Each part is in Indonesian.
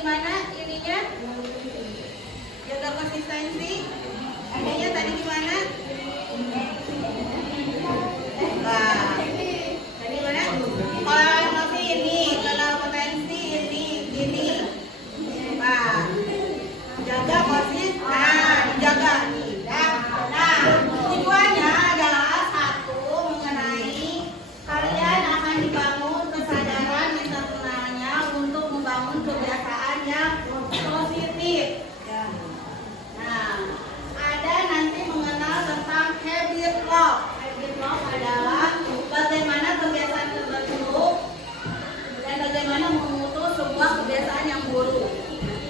gimana ininya? Jaga konsistensi. Ininya tadi gimana? Nah, tadi mana? Kalau masih ini, kalau potensi ini. Nah, jaga konsistensi. Nah, dijaga nih. Nah, tujuannya adalah satu mengenai kalian akan dibangun kesadaran internalnya untuk membangun kebiasaan yang positif. Nah, ada nanti mengenal tentang habit lock. Habit lock adalah bagaimana kebiasaan terbentuk dan bagaimana memutus sebuah kebiasaan yang buruk.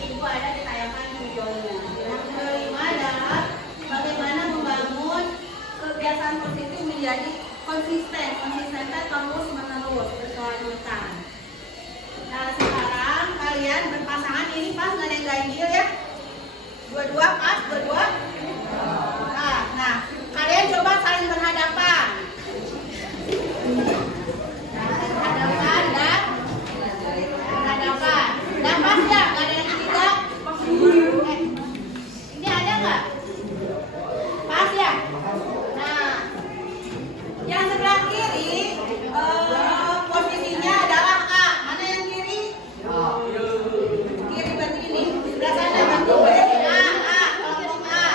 Itu ada ditayangkan videonya. Yang kelima adalah bagaimana membangun kebiasaan positif menjadi konsisten terus menerus berkelanjutan. Nah, sekarang kalian berpasangan, ini pas nggak ada yang ganjil ya? Dua-dua pas, dua-dua. Nah, kalian coba saling berhadapan. Berhadapan dan berhadapan. Dan pas ya, nggak ada yang tidak. Ini ada nggak? Pas ya. Nah, yang sebelah kiri posisinya adalah A. Mana yang kiri? Kiri berarti ini. Sebelah sana berarti A, kelompok A.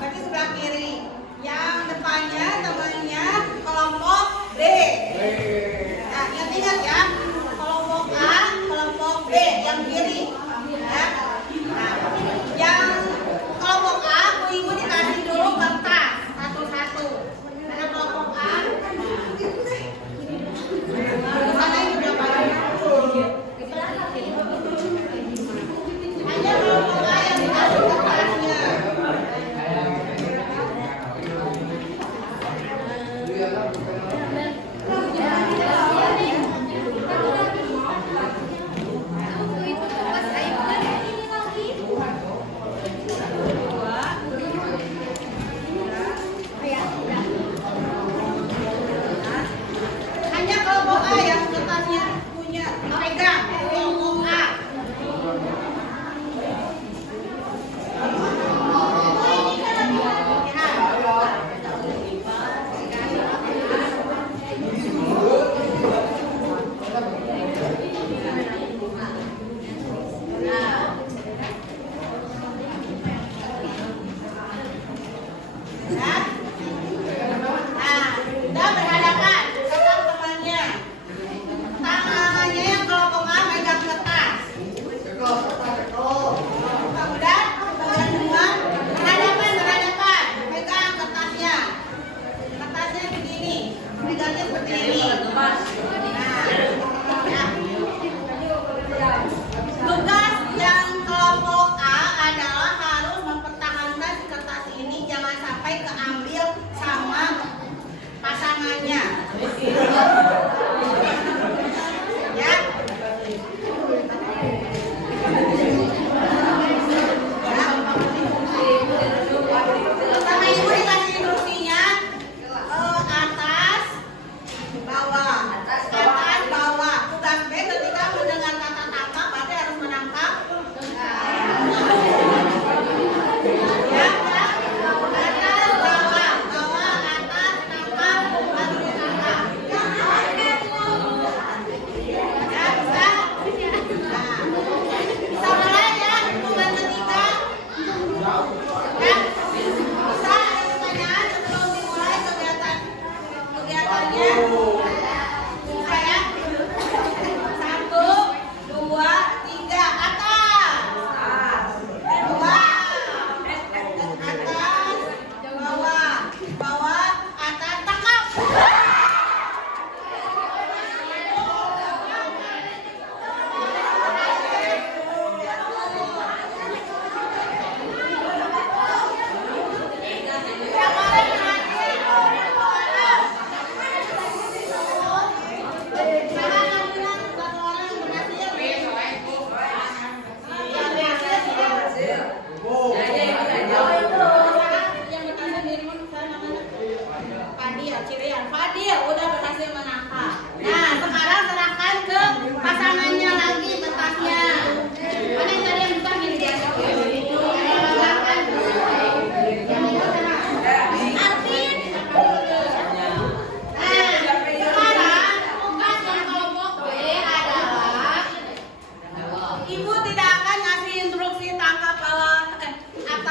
Berarti sebelah kiri. Yang depannya temannya kelompok B. Nah, ingat ya. Kelompok A, kelompok B yang kiri. Ya. Nah, yang kelompok A, ibu dikasih dulu kertas satu-satu. Ada kelompok A. Di sana itu berapa? Hanya kelompok A yang dikasih kertasnya.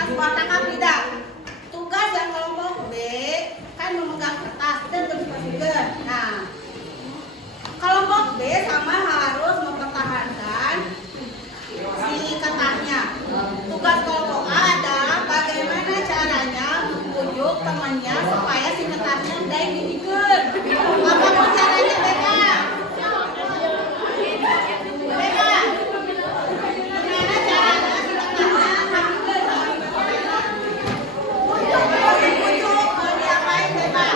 kertas warna kapida. Tugas yang kelompok B kan memegang kertas dan terus. Nah, kelompok B sama harus mempertahankan si kertasnya. Tugas kelompok A adalah bagaimana caranya membujuk temannya supaya si kertasnya udah dibikin. Apapun caranya, Beka. Beka, gimana caranya si kertasnya dibikin? Bujuk, mau diapain, Beka?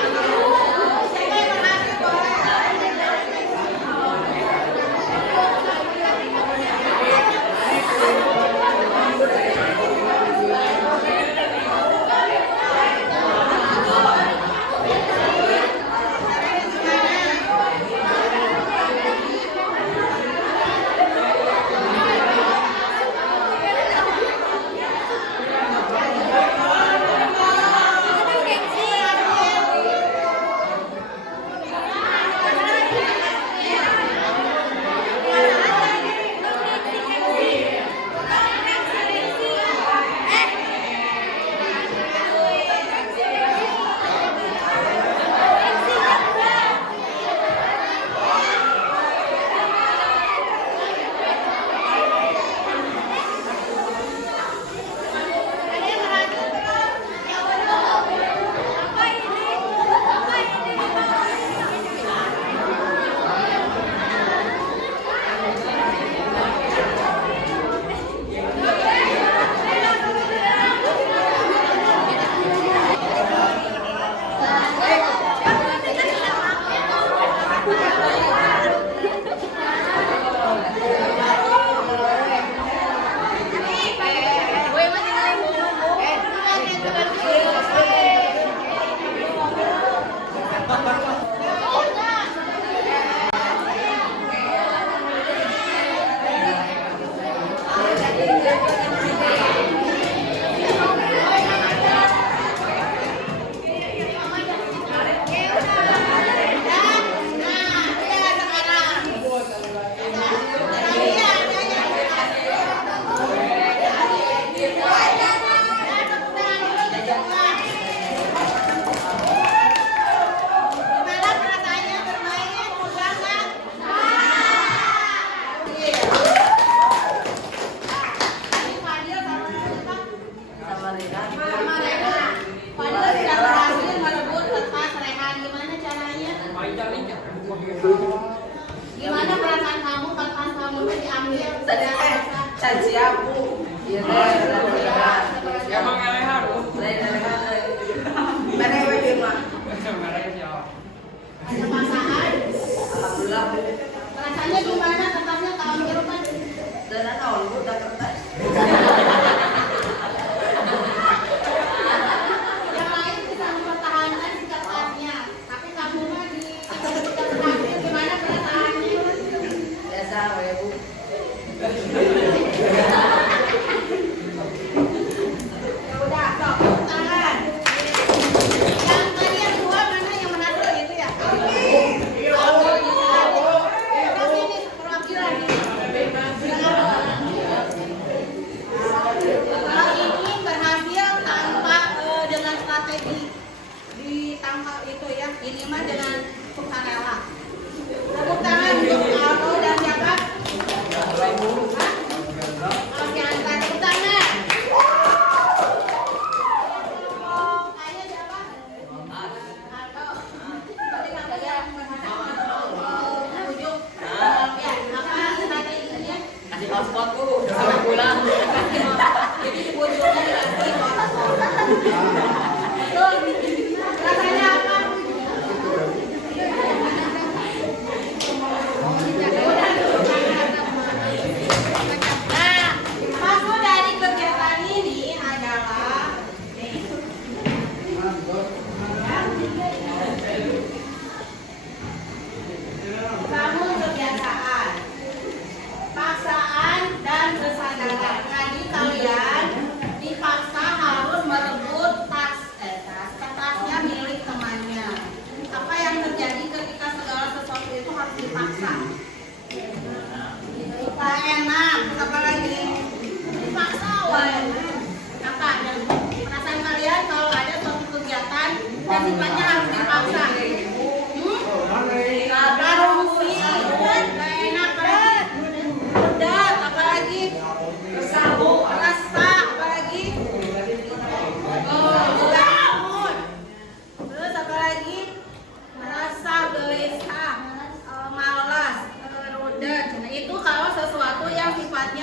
Siapa yang berhasil boleh? Gimana perasaan kamu pas kamu diambil? Caci aku. Iya, ya mang elehan. Mana yang lagi mah? Ada pasangan? Alhamdulillah. Perasaannya gimana? Kertasnya keambil kan? Dan tahun bu udah kertas. Yang lain bisa mempertahankan si kertasnya, tapi kamu mah diambil. Gimana perasaannya? Biasa, ya bu. Ya udah, sok tangan. Yang tadi yang dua mana yang menang itu ya? Ke sini perwakilan.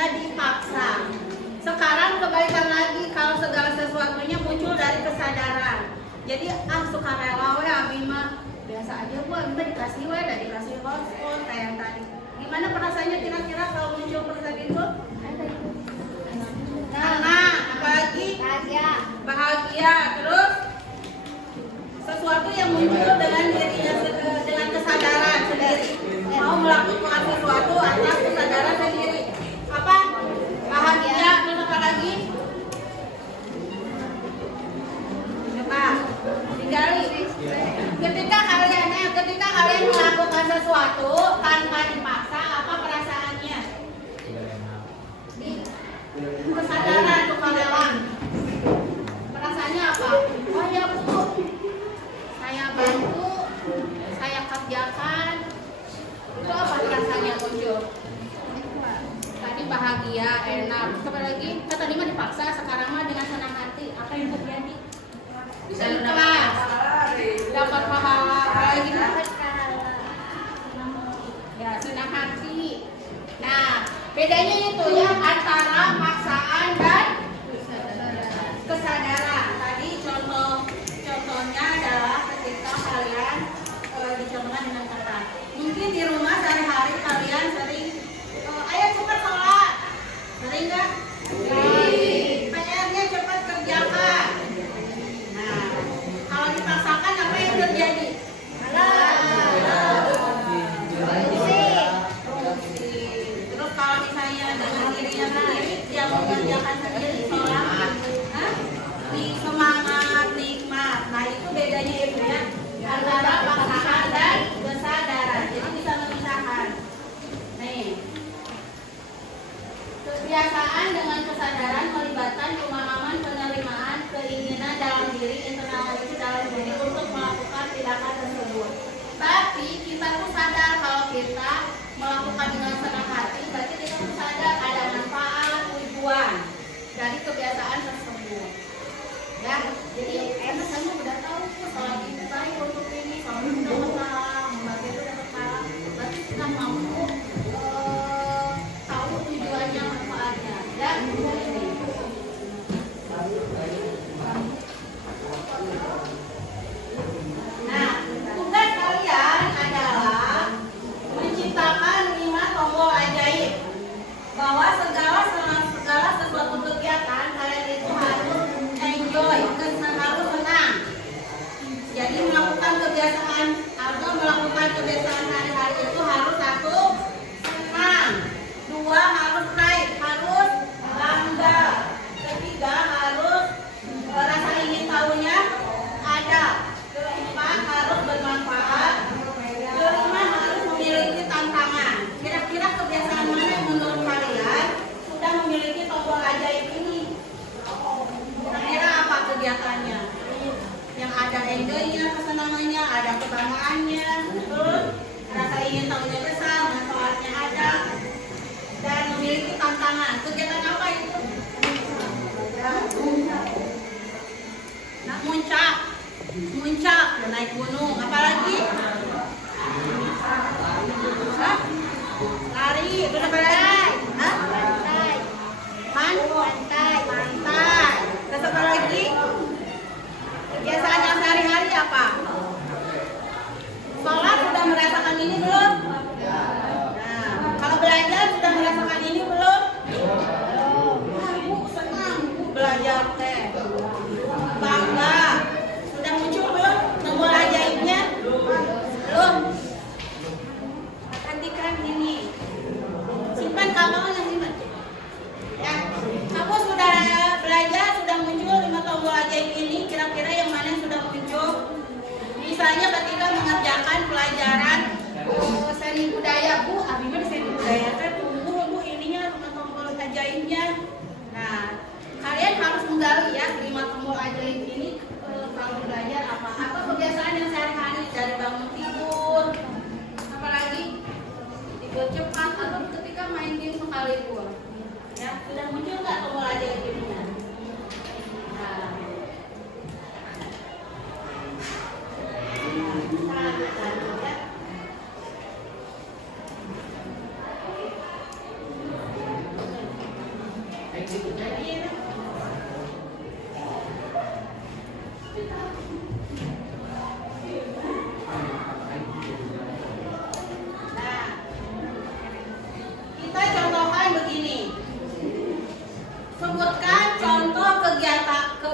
tempatnya dipaksa. Sekarang kebalikan lagi, kalau segala sesuatunya muncul dari kesadaran. Jadi sukarela we abi mah biasa aja bu, abi mah dikasih we, dan dikasih hotspot kayak yang tadi. Gimana perasaannya kira-kira kalau muncul perasaan itu? Nah, apalagi bahagia, terus sesuatu yang muncul dengan dirinya dengan kesadaran sendiri, mau melakukan sesuatu atas kesadaran sendiri. Apa? Bahagia, terus apa lagi? Apa? Digali. Ketika kalian melakukan sesuatu tanpa dipaksa, apa perasaannya? Kesadaran, sukarela. Perasaannya apa? Oh ya bu, saya bantu, saya kerjakan. Itu apa rasanya muncul? Tadi bahagia, enak. Apa lagi? Kan tadi mah dipaksa, sekarang mah dengan senang hati. Apa yang terjadi? Bisa Kelas, dapat pahala. Apalagi ya senang hati. Nah, bedanya itu ya antara paksaan dan kesadaran. Tadi contohnya adalah ketika kalian dicontohkan dengan kata, mungkin di rumah sehari-hari kalian sering ayo cepat sholat, sering nggak? PR-nya cepat kerjakan. Nah, kalau dipaksakan apa yang terjadi? Terus kalau misalnya dengan dirinya sendiri dia mengerjakan sendiri sholat, semangat, nikmat. Nah itu bedanya ibu ya, antara paksaan dan kesadaran. Jadi bisa memisahkan. Nih, kebiasaan dengan kesadaran melibatkan pemahaman, penerimaan, keinginan dalam diri, internal itu dalam diri untuk melakukan tindakan tersebut. Tapi kita tuh sadar kalau kita melakukan dengan senang hati, berarti kita tuh sadar ada manfaat, tujuan dari kebiasaan tersebut. Ya, jadi saya udah tahu sholat itu baik untuk ini, sholat itu dapat pahala, membaca itu dapat pahala. Berarti kita mampu tahu tujuannya, manfaatnya. Dan ini. Nah, tugas kalian adalah menciptakan 5 tombol ajaib bahwa segala sesuatu kegiatan kalian itu harus enjoy, harus senang. Jadi melakukan kebiasaan atau melakukan kebiasaan hari-hari itu harus 1 senang, 2 harus baik, harus bangga, 3 harus rasa ingin tahunya ada, 4 harus bermanfaat, 5 harus memiliki tantangan. Kira-kira kebiasaan mana yang menurut kalian sudah memiliki tombol ajaib ini? Kira-kira apa kegiatannya? Yang ada enjoy-nya, kesenangannya, ada kebanggaannya, terus rasa ingin tahunya besar, manfaatnya ada, dan memiliki tantangan. Kegiatan apa itu? Nah, muncak, naik gunung, apalagi? Hah? Lari, terus apa lagi? Hah? Pantai. Terus apa lagi? Kebiasaan yang sehari-hari apa? Sholat sudah merasakan ini belum? Nah, kalau belajar sudah merasakan ini belum? Bu, senang bu belajar teh. Bangga. Sudah muncul belum tombol ajaibnya? Belum. Perhatikan ini. Simpan kamu yang simpan. Ya, kamu sudah belajar, sudah muncul 5 tombol ajaib ini. Kira-kira yang mana yang sudah muncul? Misalnya ketika mengerjakan pelajaran seni budaya, bu, abi mah di seni budaya teh tunggu bu ininya 5 tombol ajaibnya. Nah, kalian harus menggali ya 5 tombol ajaib ini kalau belajar apa? Atau kebiasaan yang sehari-hari dari bangun tidur, apalagi tidur cepat atau ketika main game sekalipun. Ya, sudah muncul nggak tombol ajaib ini? Nah,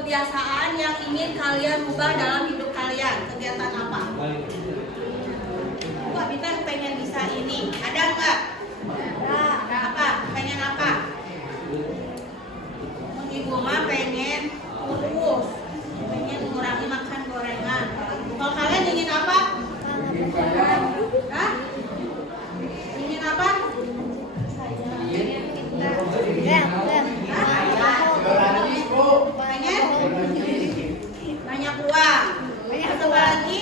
kebiasaan yang ingin kalian ubah dalam hidup kalian. Kegiatan apa? Wah, Bintang pengen bisa ini. Ada nggak? Apa? Pengen apa? Ibu mah pengen kurus, pengen mengurangi makan gorengan. Kalau kalian ingin apa? Hah? Ingin apa? Pengen banyak uang. Apa lagi?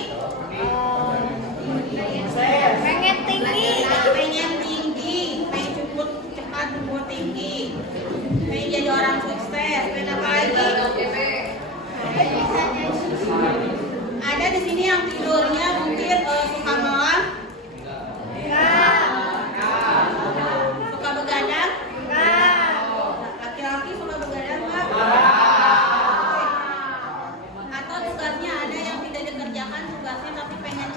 Pengen tinggi. Pengen tinggi, pengen cepat tumbuh tinggi, pengen jadi orang sukses. Pengen apa lagi? Ada di sini yang tidurnya mungkin suka malam, suka begadang. Laki-laki suka begadang nggak? Atau tugasnya ada yang tidak dikerjakan tugasnya tapi pengen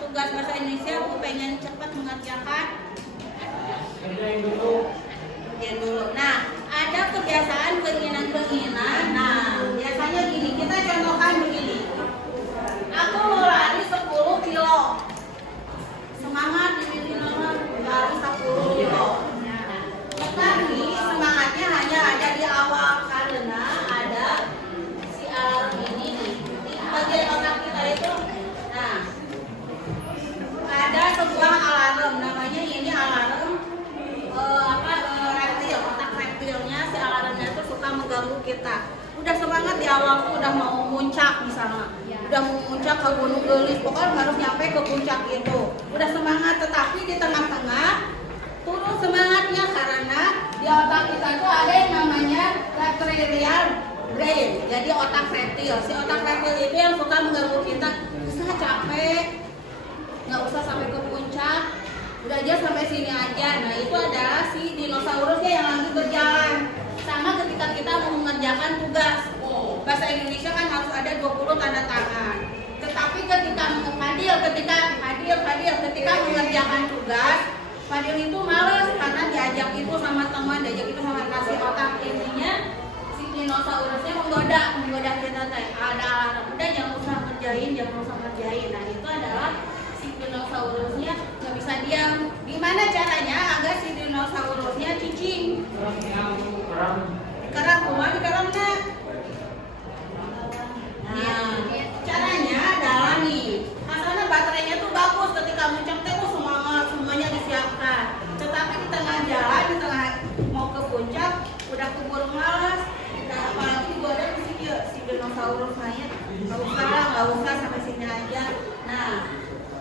tugas bahasa Indonesia aku pengen cepat mengerjakan. Kerjain dulu. Nah, ada kebiasaan keinginan-keinginan. Nah, biasanya gini, kita contohkan begini. Aku mau lari 10 kilo. Semangat ini mama lari 10 kilo. Tetapi semangatnya hanya ada di awal karena ada si alarm ini nih. Di bagian otak kita itu. Nah, ada sebuah alarm namanya ini alarm reptil, otak reptilnya si alarmnya itu suka mengganggu kita. Udah semangat di awal tuh udah mau muncak misalnya, udah mau muncak ke Gunung Gelis, pokoknya harus nyampe ke puncak itu. Udah semangat, tetapi di tengah-tengah turun semangatnya karena di otak kita itu ada yang namanya reptilian brain, jadi otak reptil. Si otak reptil itu yang suka mengganggu kita, bisa capek, nggak usah sampai ke puncak, udah aja sampai sini aja. Nah itu adalah si dinosaurusnya yang lagi berjalan. Sama ketika kita mau mengerjakan tugas bahasa Indonesia kan harus ada 20 tanda tangan. Tetapi ketika ketika mengerjakan tugas, Fadil itu males karena diajak itu sama teman, diajak itu sama kasih otak. Intinya si dinosaurusnya menggoda kita teh. Ada alarm, udah jangan usah ngerjain. Nah itu adalah si dinosaurusnya nggak bisa diam. Gimana caranya agar si dinosaurusnya cicing? Karena dikarangna. Nah, caranya adalah nih. Asalnya baterainya tuh bagus, ketika muncak teh semangat, semuanya disiapkan. Tetapi di tengah jalan, di tengah mau ke puncak, udah keburu malas. Nah, apalagi gua ada di sini si dinosaurus saya. Nggak usah sampai sini aja. Nah,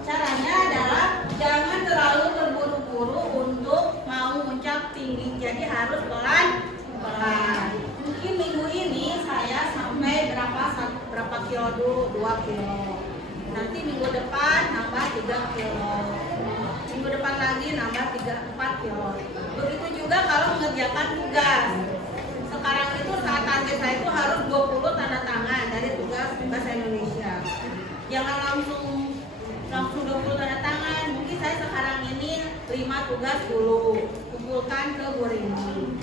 caranya adalah jangan terlalu terburu-buru untuk mau muncak tinggi. Jadi harus pelan-pelan. Mungkin minggu ini saya sampai berapa kilo dulu? 2 kilo. Nanti minggu depan nambah 3 kilo. Minggu depan lagi nambah 4 kilo. Begitu juga kalau mengerjakan tugas. Sekarang itu saat target saya itu harus 20 tanda tangan dari tugas bahasa Indonesia. Jangan langsung 20 tanda tangan. Mungkin saya sekarang ini 5 tugas dulu. Kumpulkan ke Bu Rini.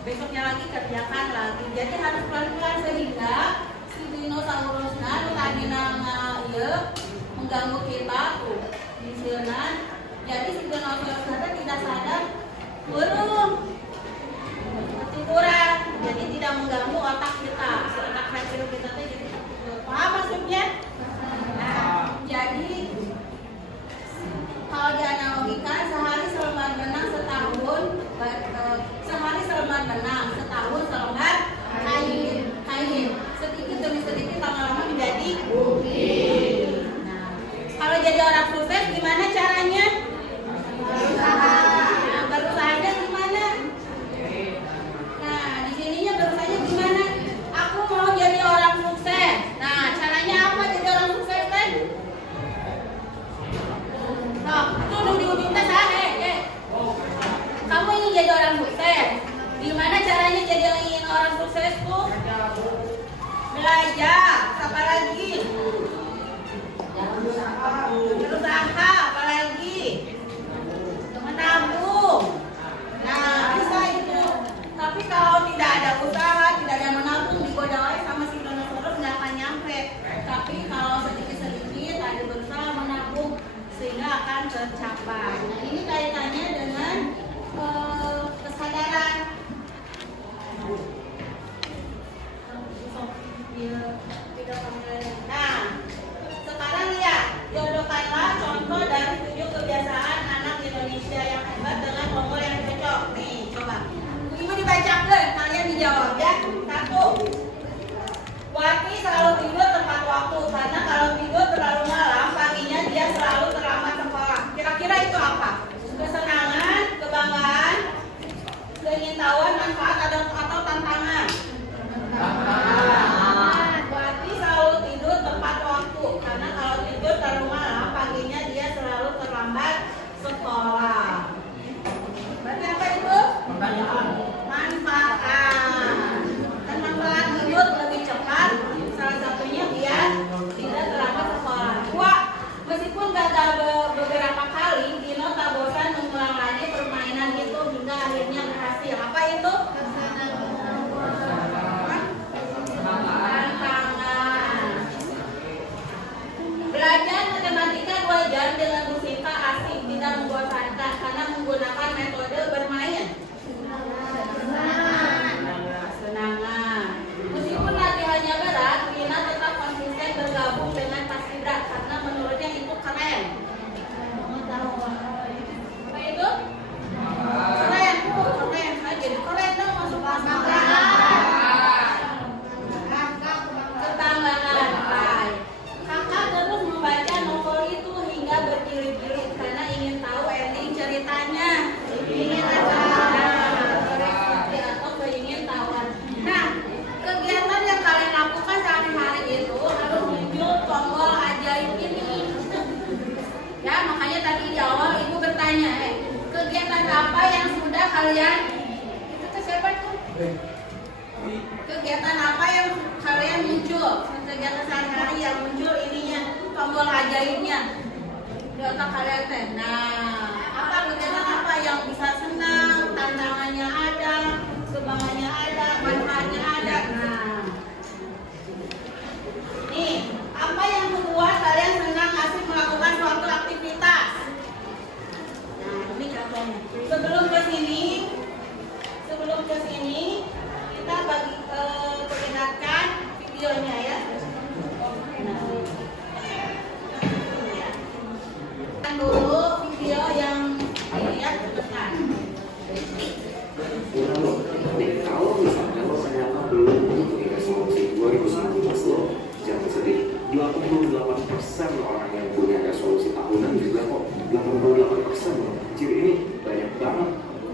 Besoknya lagi kerjakan lagi. Jadi harus pelan-pelan sehingga si dinosaurusnya tadi mengganggu kita tuh di sana. Jadi si dinosaurusnya tidak sadar belum ketiduran. Jadi tidak mengganggu otak kita. Si otak reptil kita tuh jadi paham maksudnya? Nah, jadi kalau dianalogikan sehari selembar benang setahun, sehari selembar benang setahun selembar kain. Sedikit demi sedikit lama-lama menjadi bukit. Nah, kalau jadi orang sukses gimana caranya? Berusahanya gimana? Nah, di sininya berusahanya gimana? Aku mau jadi orang sukses. Nah, caranya apa jadi orang sukses kan? Tuh di ujung tes kamu ingin jadi orang sukses. Gimana caranya jadi orang sukses tuh? Belajar, apa lagi? Berusaha, apa lagi? Menabung. Nah, bisa itu. Tapi kalau tidak ada usaha, tidak ada menabung, digoda sama si akan tercapai. Nah, ini kaitannya dengan kesadaran. Nah, sekarang lihat, jodohkanlah contoh dari 7 kebiasaan anak Indonesia yang hebat dengan nomor yang cocok. Nih, coba. Ibu dibacakan, kalian dijawab ya. 1. Wati selalu tidur tepat waktu karena kalau tidur terlalu malam, paginya dia selalu terlambat sekolah. Kira-kira itu apa? Kesenangan, kebanggaan, keingintahuan, manfaat atau tantangan? Wati selalu tidur tepat waktu karena kalau tidur terlalu malam, paginya dia selalu terlambat sekolah. Berarti apa itu? Manfaat. Dan manfaat tidur lebih cepat, salah satunya dia tidak terlambat sekolah. 2. Meskipun gagal beberapa kali, Dino tak bosan mengulang lagi permainan itu hingga akhirnya berhasil. Apa itu? Tantangan. Belajar matematika 2 jam dengan Bu Sinta asik, tidak membosankan karena menggunakan metode bermain. Kesenangan. Meskipun latihannya berat, Rina tetap konsisten bergabung dengan Paskibra karena menurutnya itu keren. Apa itu? Keren, keren. Nah, jadi keren dong masuk Paskibra. Ketanggalan. Kakak terus membaca novel itu hingga berjilid-jilid karena ingin tahu ending ceritanya. Ingin atau keingin-tahuan. Nah, kegiatan yang kalian lakukan sehari-hari itu harus muncul tombol ajaib ini. Ya, makanya tadi di awal ibu bertanya, kegiatan apa yang sudah kalian? Itu tuh siapa tuh? Kegiatan apa yang kalian muncul? Kegiatan sehari-hari yang muncul ininya, tombol ajaibnya di otak kalian teh. Nah, apa kegiatan apa yang bisa senang, tantangannya ada, kebanggaannya ada, manfaatnya ada. Nah, nih, apa yang membuat kalian senang asik melakukan suatu aktivitas? Nah, ini contohnya. Sebelum ke sini, kita perlihatkan videonya ya. Nah, dulu video yang dilihat depan. Kalau misalnya lo ternyata belum mempunyai resolusi 2019 lo, jangan sedih. 88% orang yang punya resolusi tahunan juga kok. 88% loh. Ciri ini banyak banget.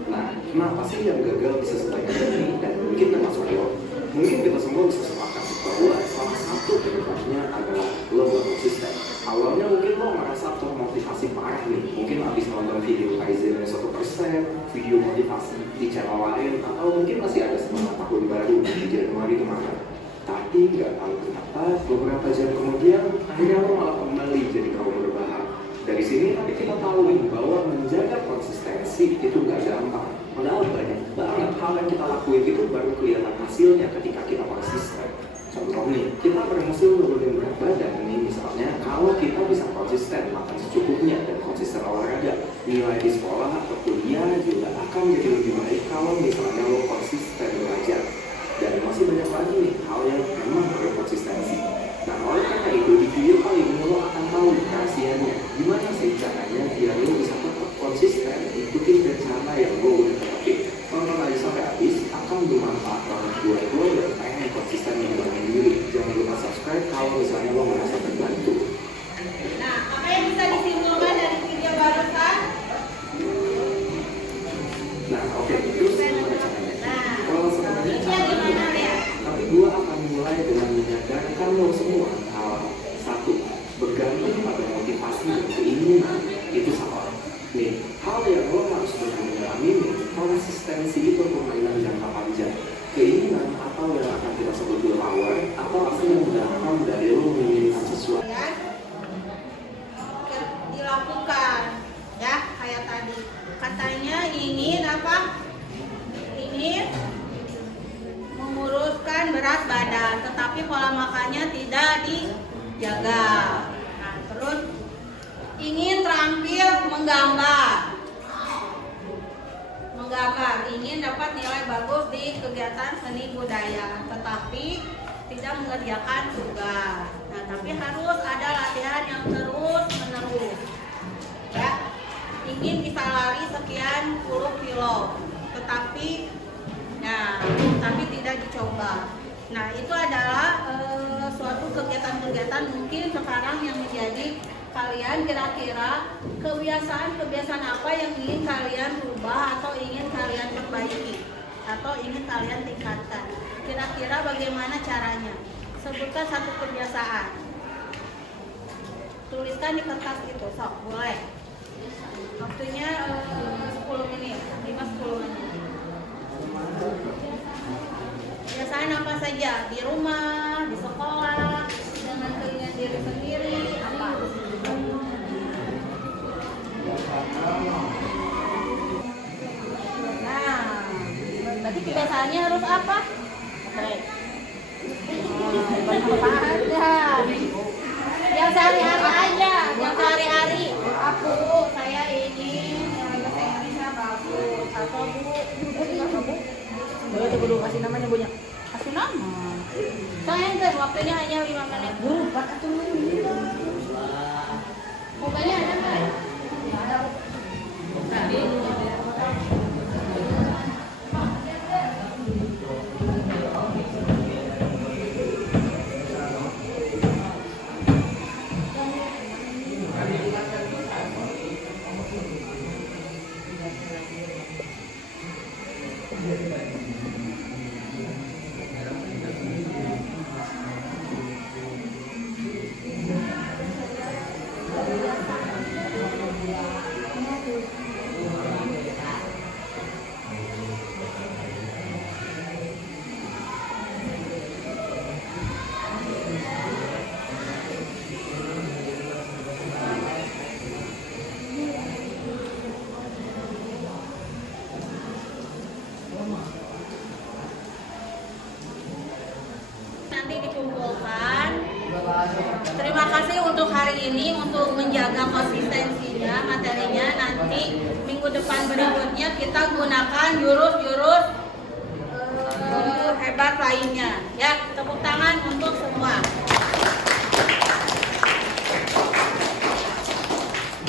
Nah, kenapa sih yang gagal bisa sebanyak ini? Dan mungkin termasuk lo. Mungkin kita semua bisa sepakat bahwa salah satu penyebabnya adalah lo gak konsisten. Awalnya mungkin lo merasa termotivasi parah nih. Mungkin habis nonton video Kaizen yang 1%, video motivasi di channel lain, atau mungkin masih ada semangat tahun baru di Januari kemarin. Tapi nggak tahu kenapa beberapa jam kemudian akhirnya lo malah kembali jadi kaum berbahan. Dari sini nanti kita tahu bahwa menjaga konsistensi itu nggak gampang. Padahal banyak banget hal yang kita lakuin itu baru kelihatan hasilnya ketika kita konsisten. Contoh nih, kita berhasil nurunin berat badan nih, misalnya kalau kita bisa konsisten makan secukupnya dan konsisten olahraga, nilai di sekolah atau kuliah juga akan jadi lebih baik kalau misalnya lo konsisten belajar. Dan masih banyak lagi nih hal yang memang perlu konsistensi. Nah, oleh karena itu di video kali ini lo akan tahu rahasianya gimana sih caranya biar lo bisa tetap konsisten ikutin rencana yang lo udah terapin. Tonton aja sampai habis, akan bermanfaat banget buat lo dan pengen konsisten mengembangkan diri. Jangan lupa subscribe kalau misalnya lo merasa terbantu. Nah, apa yang bisa disimpulkan dari video barusan? Nah, oke, terus gimana caranya? Kalau sebenarnya Gimana ya? tapi gue akan mulai dengan menyadarkan lo semua hal satu, bergantung pada motivasi dan keinginan itu salah. Nih, hal yang lo harus benar-benar aminin, konsistensi itu permainan jangka panjang. Keinginan atau yang akan kita sebut willpower atau apa yang datang dari lo menginginkan sesuatu. Ya, dilakukan ya kayak tadi katanya ingin apa? Ingin menguruskan berat badan, tetapi pola makannya tidak dijaga. Nah, terus ingin terampil menggambar, ingin dapat nilai bagus di kegiatan seni budaya, tetapi tidak mengerjakan tugas. Nah, tapi harus ada latihan yang terus menerus. Ya, ingin bisa lari sekian puluh kilo, tetapi tidak dicoba. Nah, itu adalah suatu kegiatan-kegiatan mungkin sekarang yang menjadi kalian kira-kira kebiasaan apa yang ingin kalian rubah atau ingin kalian perbaiki atau ingin kalian tingkatkan. Kira-kira bagaimana caranya? Sebutkan satu kebiasaan. Tuliskan di kertas itu, sok, boleh. Waktunya 10 menit, 5-10 menit. Kebiasaan apa saja? Di rumah, di sekolah, dengan keinginan diri sendiri, apa? Nah, berarti kebiasaannya harus apa? Oke. Apa aja? Yang sehari-hari aja, yang sehari-hari. Aku, saya ini, bahasa Inggrisnya bagus. Atau Bu, boleh tuh dulu kasih namanya punya. Kasih nama. Saya enter, waktunya hanya 5 menit. Guru, Pak, atau pokoknya ada nggak? Nggak ada. Tadi. Nanti dikumpulkan. Terima kasih untuk hari ini, untuk menjaga konsistensinya materinya. Nanti minggu depan berikutnya kita gunakan jurus-jurus hebat lainnya. Ya, tepuk tangan untuk semua.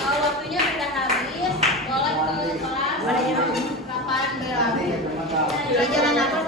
Waktunya sudah habis. Boleh ke kelas. Kapan berlalu? Pelajaran apa?